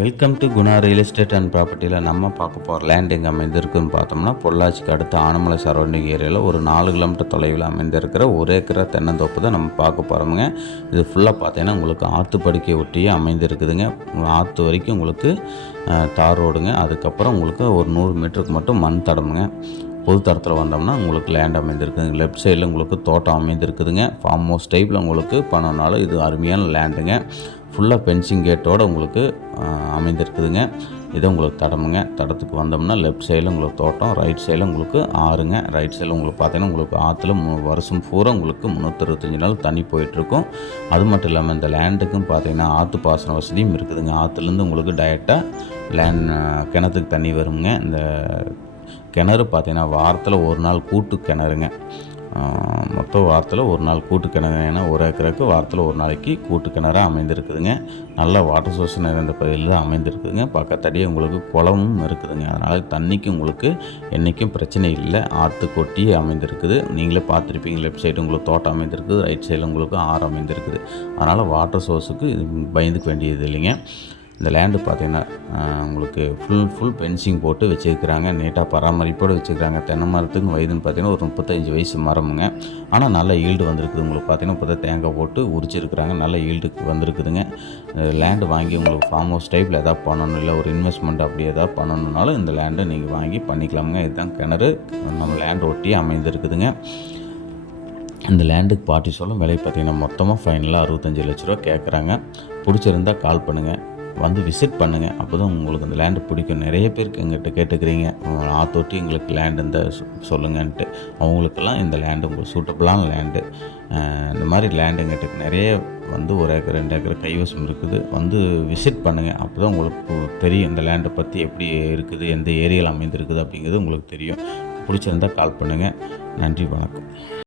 Welcome to Guna real estate and ப்ராப்பர்ட்டியில் நம்ம பார்க்க போகிற லேண்ட் எங்கே அமைந்திருக்குன்னு பார்த்தோம்னா பொள்ளாச்சிக்கு அடுத்து ஆனமலை சரௌண்டிங் ஏரியாவில் ஒரு நாலு கிலோமீட்டர் தொலைவில் அமைந்திருக்கிற ஒரு ஏக்கரா தென்னந்தோப்பு தான் நம்ம பார்க்க போகிறோமுங்க இது ஃபுல்லாக பார்த்தீங்கன்னா உங்களுக்கு ஆற்று படுக்கை ஒட்டியே அமைந்திருக்குதுங்க. ஆற்று வரைக்கும் உங்களுக்கு தார் ரோடுங்க. அதுக்கப்புறம் உங்களுக்கு ஒரு நூறு மீட்டருக்கு மட்டும் மண் தடமுங்க. பொது தரத்தில் வந்தோம்னா உங்களுக்கு லேண்ட் அமைந்திருக்குதுங்க லெஃப்ட் சைடில் உங்களுக்கு தோட்டம் அமைந்திருக்குதுங்க. ஃபார்ம் ஹவுஸ் டைப்பில் உங்களுக்கு பண்ணனாலும் இது அருமையான லேண்டுங்க ஃபுல்லாக பென்சிங் கேட்டோடு உங்களுக்கு அமைந்திருக்குதுங்க. இதை உங்களுக்கு தடமுங்க. தடத்துக்கு வந்தோம்னா லெஃப்ட் சைடில் உங்களுக்கு தோட்டம் ரைட் சைடில் உங்களுக்கு ஆறுங்க. ரைட் சைடில் உங்களுக்கு பார்த்தீங்கன்னா உங்களுக்கு ஆற்றுல மு வருஷம் பூரா உங்களுக்கு முந்நூற்றறுபத்தஞ்சு நாள் தண்ணி போயிட்டுருக்கும். அது மட்டும் இல்லாமல் இந்த லேண்டுக்கும் பார்த்தீங்கன்னா ஆற்று பாசன வசதியும் இருக்குதுங்க. ஆற்றுலேருந்து உங்களுக்கு டைரெக்டாக லேண்ட் கிணத்துக்கு தண்ணி வருங்க. இந்த கிணறு பார்த்தீங்கன்னா வாரத்தில் ஒரு நாள் கூட்டு கிணறுங்க. மொத்தம் வாரத்தில் ஒரு நாள் கூட்டு கிணறு. ஏன்னா ஒரு ஏக்கருக்கு வாரத்தில் ஒரு நாளைக்கு கூட்டு கிணறாக அமைந்திருக்குதுங்க. நல்ல வாட்டர் சோர்ஸ் நிறைந்த பகுதியில் தான் அமைந்திருக்குதுங்க. பக்கத்தடியே உங்களுக்கு குளமும் இருக்குதுங்க. அதனால் தண்ணிக்கு உங்களுக்கு என்றைக்கும் பிரச்சனை இல்லை. ஆற்று கொட்டி அமைந்திருக்குது. நீங்களே பார்த்துருப்பீங்க லெஃப்ட் சைடு உங்களுக்கு தோட்டம் அமைந்திருக்குது. ரைட் சைடில் உங்களுக்கு ஆறு அமைந்திருக்குது. அதனால் வாட்டர் சோர்ஸுக்கு இது பயந்துக்க வேண்டியது இல்லைங்க. இந்த லேண்டு பார்த்தீங்கன்னா உங்களுக்கு ஃபுல் ஃபுல் பென்சிங் போட்டு வச்சுருக்கிறாங்க. நீட்டாக பராமரிப்போடு வச்சுருக்காங்க தென்னை மரத்துக்கு வயதுன்னு பார்த்தீங்கன்னா ஒரு முப்பத்தஞ்சு வயசு மரமுங்க. ஆனால் நல்ல ஈல்டு வந்திருக்குது. உங்களுக்கு பார்த்தீங்கன்னா இப்போ தான் தேங்காய் போட்டு உரிச்சிருக்கிறாங்க. நல்ல ஈல்டுக்கு வந்திருக்குதுங்க. லேண்டு வாங்கி உங்களுக்கு ஃபார்ம் ஹவுஸ் டைப்பில் எதாவது பண்ணணும் இல்லை ஒரு இன்வெஸ்ட்மெண்ட் அப்படி எதாவது பண்ணணுன்னாலும் இந்த லேண்டை நீங்கள் வாங்கி பண்ணிக்கலாமுங்க. இதுதான் கிணறு. நம்ம லேண்ட் ஒட்டி அமைந்திருக்குதுங்க. இந்த லேண்டுக்கு பார்ட்டி சொல்லும் விலை பார்த்தீங்கன்னா மொத்தமாக ஃபைனலாக அறுபத்தஞ்சு லட்ச ரூபா கேட்குறாங்க. பிடிச்சிருந்தா கால் பண்ணுங்கள் வந்து விசிட் பண்ணுங்கள் அப்போ தான் உங்களுக்கு இந்த லேண்டு பிடிக்கும். நிறைய பேருக்கு எங்கிட்ட கேட்டுக்கிறீங்க. ஆத்தோட்டி எங்களுக்கு லேண்டு இந்த சொல்லுங்கன்ட்டு. அவங்களுக்கெல்லாம் இந்த லேண்டு உங்களுக்கு சூட்டபுளான லேண்டு இந்த மாதிரி லேண்டு எங்கிட்ட நிறைய வந்து ஒரு ஏக்கர் ரெண்டு ஏக்கர் கைவசம் இருக்குது. வந்து விசிட் பண்ணுங்கள் அப்போ தான் உங்களுக்கு தெரியும் இந்த லேண்டை பற்றி எப்படி இருக்குது எந்த ஏரியாவில் அமைந்திருக்குது அப்படிங்கிறது உங்களுக்கு தெரியும். பிடிச்சிருந்தா கால் பண்ணுங்கள் நன்றி வணக்கம்.